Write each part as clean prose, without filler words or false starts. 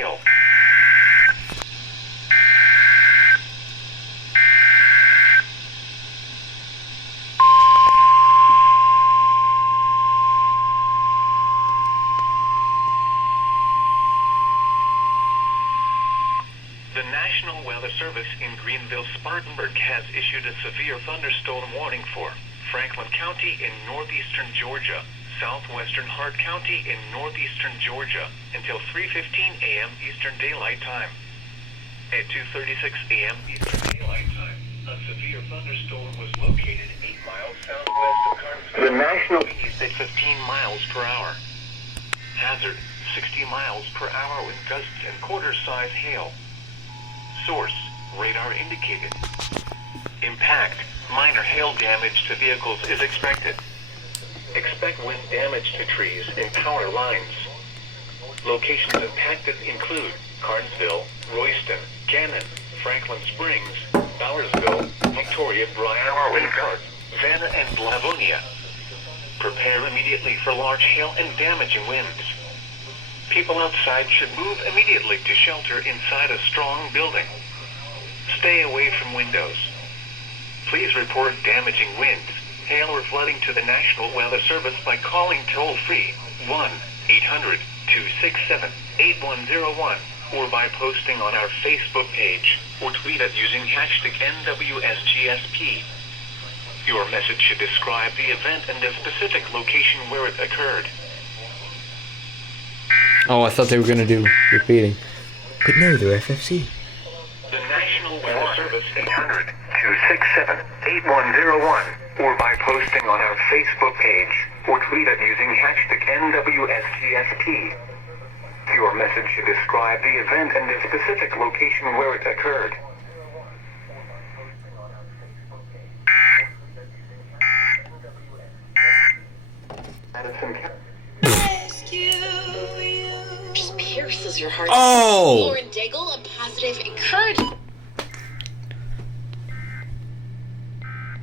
hail. The National Weather Service in Greenville-Spartanburg has issued a severe thunderstorm warning for Franklin County in northeastern Georgia, southwestern Hart County in northeastern Georgia, until 3:15 a.m. Eastern Daylight Time. At 2:36 a.m. Eastern Daylight Time, a severe thunderstorm was located 8 miles southwest of Cartersville. The national wind is at 15 miles per hour. Hazard, 60 miles per hour with gusts and quarter-size hail. Source, radar indicated. Impact, minor hail damage to vehicles is expected. Expect wind damage to trees and power lines. Locations impacted include Carnesville, Royston, Cannon, Franklin Springs, Bowersville, Victoria, Bryan, Wingard, Vanna, and Blavonia. Prepare immediately for large hail and damaging winds. People outside should move immediately to shelter inside a strong building. Stay away from windows. Please report damaging winds, hail, or flooding to the National Weather Service by calling toll-free 1-800-267-8101 or by posting on our Facebook page or tweet it using hashtag NWSGSP. Your message should describe the event and the specific location where it occurred. Oh, I thought they were going to do repeating. But no, they're FFC. The National Weather Service 800-267-8101 or by posting on our Facebook page or tweet it using hashtag NWSGSP. Your message should describe the event and the specific location where it occurred. Madison County. Just pierces your heart. Oh! Lauren Daigle, a positive encouragement.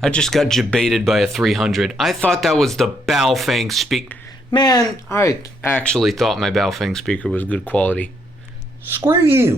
I just got jebaited by a 300. I thought that was the Baofeng speak. Man, I actually thought my Baofeng speaker was good quality. Screw you.